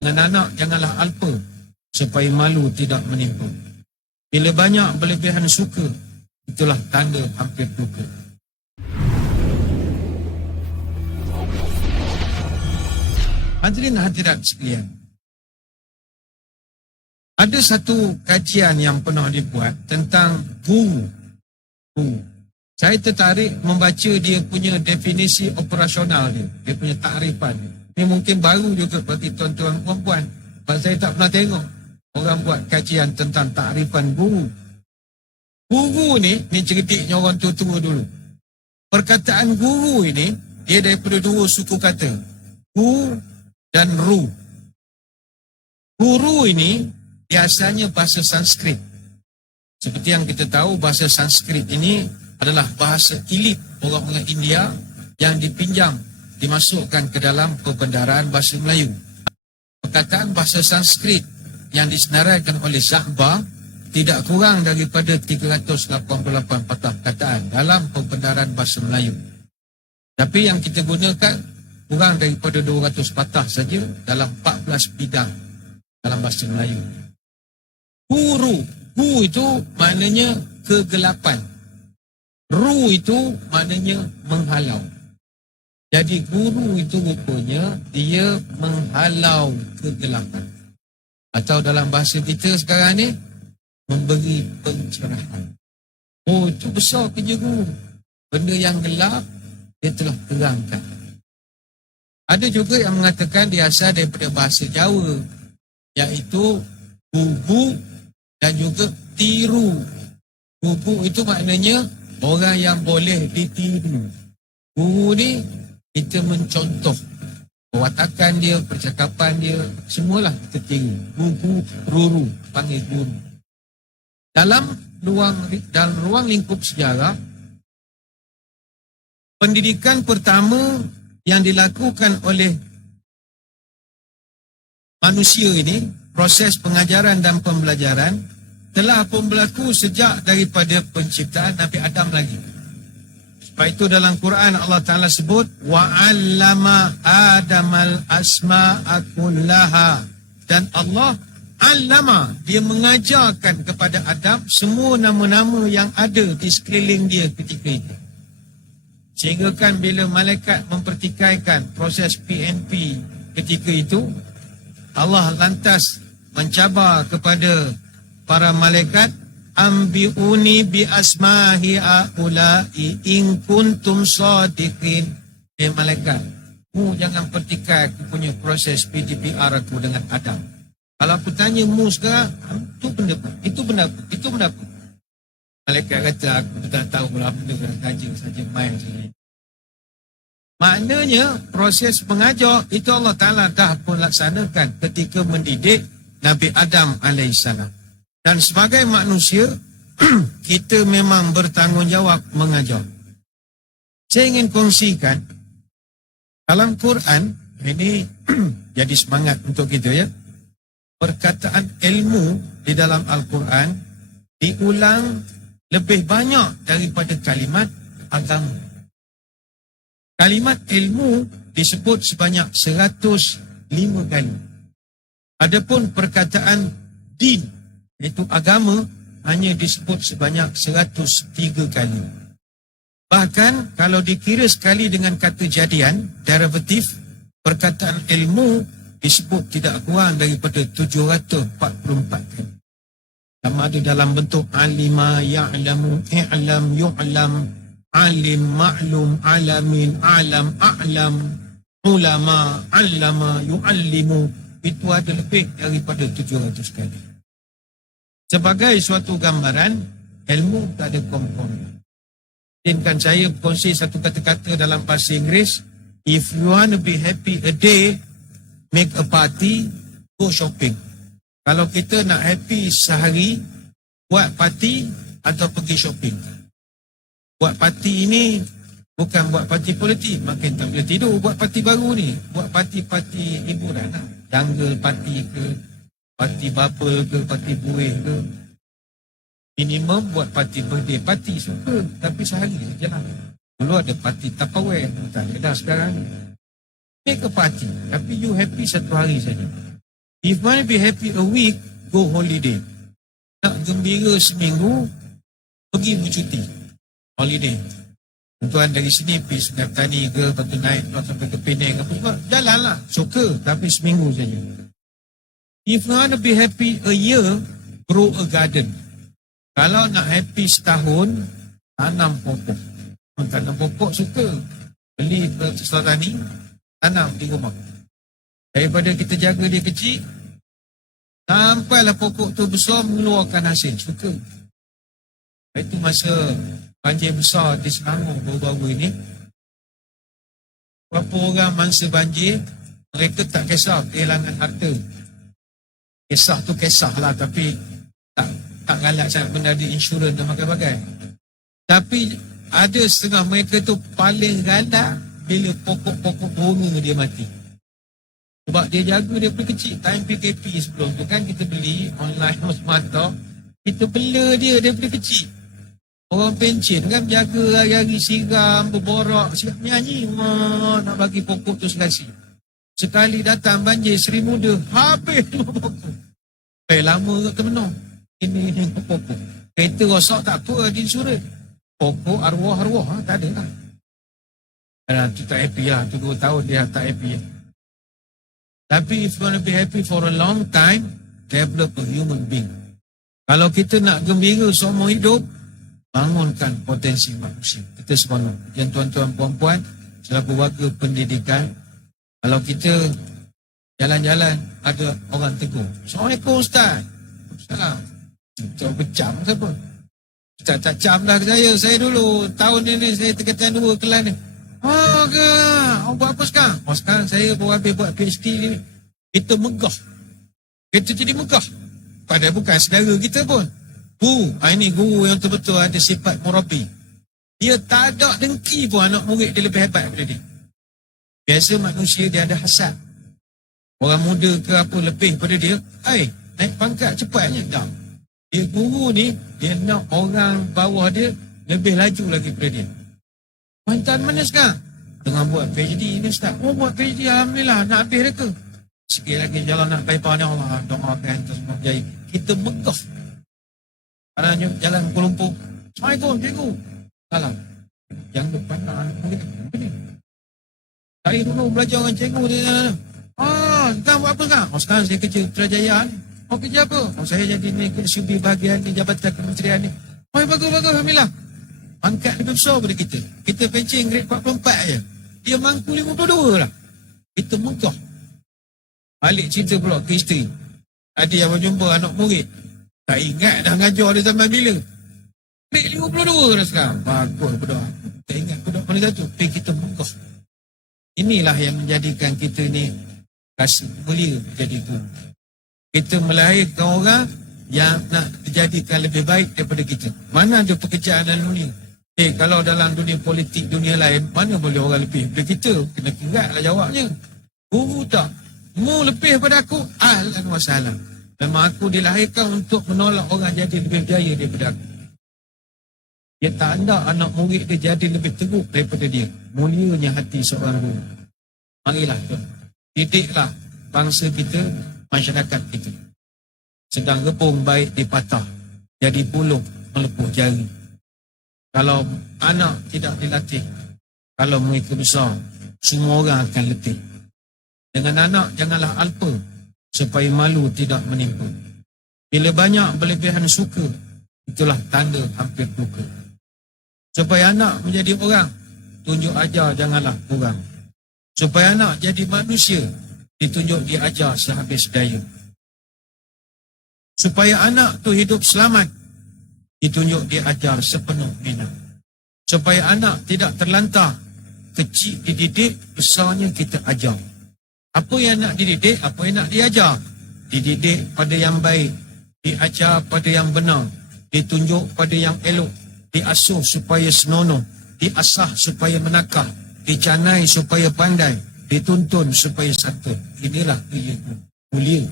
Dengan anak janganlah alpa, supaya malu tidak menimpa. Bila banyak berlebihan suka, itulah tanda hampir duka. Hadirin hadirat sekalian, ada satu kajian yang pernah dibuat tentang guru. Saya tertarik membaca dia punya definisi operasional dia punya takrifan. Ini mungkin baru juga bagi tuan-tuan perempuan. Sebab saya tak pernah tengok orang buat kajian tentang takrifan guru. Guru ni ceritanya orang tua-tua dulu. Perkataan guru ini, dia daripada dua suku kata. Gu dan ru. Guru ini biasanya bahasa Sanskrit. Seperti yang kita tahu, bahasa Sanskrit ini adalah bahasa elit orang-orang India yang dipinjam, dimasukkan ke dalam perbendaharaan bahasa Melayu. Perkataan bahasa Sanskrit yang disenaraikan oleh Zahba tidak kurang daripada 388 patah perkataan dalam perbendaharaan bahasa Melayu. Tapi yang kita gunakan kurang daripada 200 patah saja dalam 14 bidang dalam bahasa Melayu. Guru, gu itu maknanya kegelapan. Ru itu maknanya menghalau. Jadi guru itu rupanya dia menghalau kegelapan. Atau dalam bahasa kita sekarang ni, memberi pencerahan. Oh, itu besar kerja guru. Benda yang gelap, dia telah terangkan. Ada juga yang mengatakan dia asal daripada bahasa Jawa, iaitu bubu dan juga tiru. Bubu itu maknanya orang yang boleh ditiru. Guru ni kita mencontoh perwatakan dia, percakapan dia, semualah kita tiru. Bubu, ruru, panggil guru. Dalam ruang lingkup sejarah, pendidikan pertama yang dilakukan oleh manusia ini, proses pengajaran dan pembelajaran, telah pun berlaku sejak daripada penciptaan Nabi Adam lagi. Sebab itu dalam Quran Allah Ta'ala sebut wa'allama adamal asma'a kullaha, dan Allah allama, dia mengajarkan kepada Adam semua nama-nama yang ada di sekeliling dia ketika itu. Sehingga kan bila malaikat mempertikaikan proses PNP ketika itu, Allah lantas mencabar kepada para malaikat, ambiuni bi asmahi aulai in kuntum sadiqin. Malaikat, mu jangan pertikai aku punya proses PDPR aku dengan Adam. Kalau aku tanya mu sekarang, itu benda apa? Itu benda apa? Itu benda apa? Malaikat kata, aku tak tahu apa benda, kaji saja, main saja. Maknanya proses mengajar itu Allah Ta'ala dah pun laksanakan ketika mendidik Nabi Adam alaihissalam. Dan sebagai manusia, kita memang bertanggungjawab mengajar. Saya ingin kongsikan, dalam Quran, ini jadi semangat untuk kita ya. Perkataan ilmu di dalam Al-Quran diulang lebih banyak daripada kalimat agama. Kalimat ilmu disebut sebanyak 105 kali. Adapun perkataan din, iaitu agama, hanya disebut sebanyak 103 kali. Bahkan kalau dikira sekali dengan kata jadian, derivatif, perkataan ilmu disebut tidak kurang daripada 744 kali. Sama ada dalam bentuk alima, ya'lamu, i'lam, yu'lam, alim, ma'lum, alamin, alam, a'lam, ulama, allama, yu'allimu. Itu ada lebih daripada 700 kali. Sebagai suatu gambaran, ilmu tak ada kompromi. Izinkan saya berkongsi satu kata-kata dalam bahasa Inggeris. If you want to be happy a day, make a party, go shopping. Kalau kita nak happy sehari, buat party atau pergi shopping. Buat party ini bukan buat parti politik, makin tak boleh tidur. Buat parti baru ni, buat parti-parti hiburan. Jungle party ke, parti bubble ke, parti buih ke. Minimum buat parti birthday party suka, tapi sehari saja lah. Dulu ada parti Tupperware, tak ada dah sekarang. Make a party, tapi you happy satu hari saja. If want to be happy a week, go holiday. Nak gembira seminggu, pergi bercuti. Holiday. Tuan dari sini pergi Sungai Petani ke, lepas tu naik sampai ke Penang apa semua. Jalanlah, suka, tapi seminggu saja. If you want to be happy a year, grow a garden. Kalau nak happy setahun, tanam pokok. Tanam pokok suka. Beli sesuatu tani, tanam di rumah. Daripada kita jaga dia kecil, sampailah pokok tu besar mengeluarkan hasil. Suka. Itu masa banjir besar di Selangor baru-baru ini. Berapa orang mangsa banjir, mereka tak kisah kehilangan harta. Kisah tu kisah lah, tapi tak galak sangat benda di insurans dan bagai-bagai. Tapi ada setengah mereka tu paling galak bila pokok-pokok bunga dia mati. Sebab dia jaga dia dari kecil. Time PKP sebelum tu kan kita beli online semata, kita bela dia daripada kecil. Orang pencen kan jaga hari-hari siram, berborak, siap nyanyi, nak bagi pokok tu selasi. Sekali datang banjir Seri Muda, habis pokok. Lama ke menang. Ini pokok. Kereta rosak tak apa di insurans. Pokok arwah-arwah tak ada lah. Tu tak happy lah. Tu 2 tahun dia tak happy lah. Tapi if you want to be happy for a long time, develop a human being. Kalau kita nak gembira seumur hidup, bangunkan potensi manusia. Kita seronok. Yang tuan-tuan puan-puan, selaku warga pendidikan, kalau kita jalan-jalan, ada orang tegur. Assalamualaikum Ustaz. Salam. Kita bercam siapa? Ustaz tak cam dah saya dulu. Tahun ini saya tingkatan 2 kelas ni. Oh ke? Awak buat apa sekarang? Oh sekarang saya baru habis buat PhD ni. Kita megah. Kita jadi megah. Padahal bukan saudara kita pun. Ini guru yang betul-betul ada sifat murabi. Dia tak ada dengki pun anak murid dia lebih hebat daripada dia. Biasa manusia dia ada hasad. Orang muda ke apa lebih pada dia. Naik pangkat cepatnya. Tak. Dia guru ni, dia nak orang bawah dia lebih laju lagi daripada dia. Mantan mana sekarang? Tengah buat PhD ni Ustaz. Buat PhD Alhamdulillah. Nak habis dia ke? Sikit lagi jalan nak baipah ni Allah. Doakan tu semua berjaya. Kita megah. Kalau jalan Kuala Lumpur. Assalamualaikum cikgu. Salam. Yang depan nak anak murid. Saya dulu belajar dengan cikgu dia. Sekarang buat apa sekarang? Sekarang saya kerja Putrajaya ni. Kerja apa? Saya jadi ni SUB bahagian ni, Jabatan Kementerian ni. Bagus, Alhamdulillah. Pangkat lebih besar daripada kita. Kita pencing grade 44 je. Dia mangku 52 lah. Kita megah. Balik cerita pula ke isteri. Tadi yang berjumpa anak murid. Tak ingat dah ngajar dia zaman bila. Grade 52 dah sekarang. Bagus budak. Tak ingat budak mana satu. Tapi kita megah. Inilah yang menjadikan kita ni rasa mulia menjadi guru. Kita melahirkan orang yang nak dijadikan lebih baik daripada kita. Mana ada pekerjaan dalam dunia? Kalau dalam dunia politik, dunia lain, mana boleh orang lebih daripada kita? Kena kiratlah jawabnya. Guru tak. Mu lebih daripada aku, ahlan wa sahlan. Memang aku dilahirkan untuk menolak orang jadi lebih berjaya daripada aku. Dia tak hendak anak murid dia jadi lebih teruk daripada dia. Mulianya hati seorang guru. Marilah tuan. Didiklah bangsa kita, masyarakat kita. Sedang rebung baik dipatah, jadi puluh melepuh jari. Kalau anak tidak dilatih, kalau mereka besar, semua orang akan letih. Dengan anak janganlah alpa, supaya malu tidak menimpa. Bila banyak berlebihan suka, itulah tanda hampir duka. Supaya anak menjadi orang, tunjuk ajar janganlah kurang. Supaya anak jadi manusia, ditunjuk diajar sehabis daya. Supaya anak tu hidup selamat, ditunjuk diajar sepenuh minat. Supaya anak tidak terlantar, kecil dididik, besarnya kita ajar. Apa yang nak dididik, apa yang nak diajar? Dididik pada yang baik, diajar pada yang benar, ditunjuk pada yang elok, diasuh supaya senonoh, diasah supaya menakah, dicanai supaya pandai, dituntun supaya santun. Inilah mulia.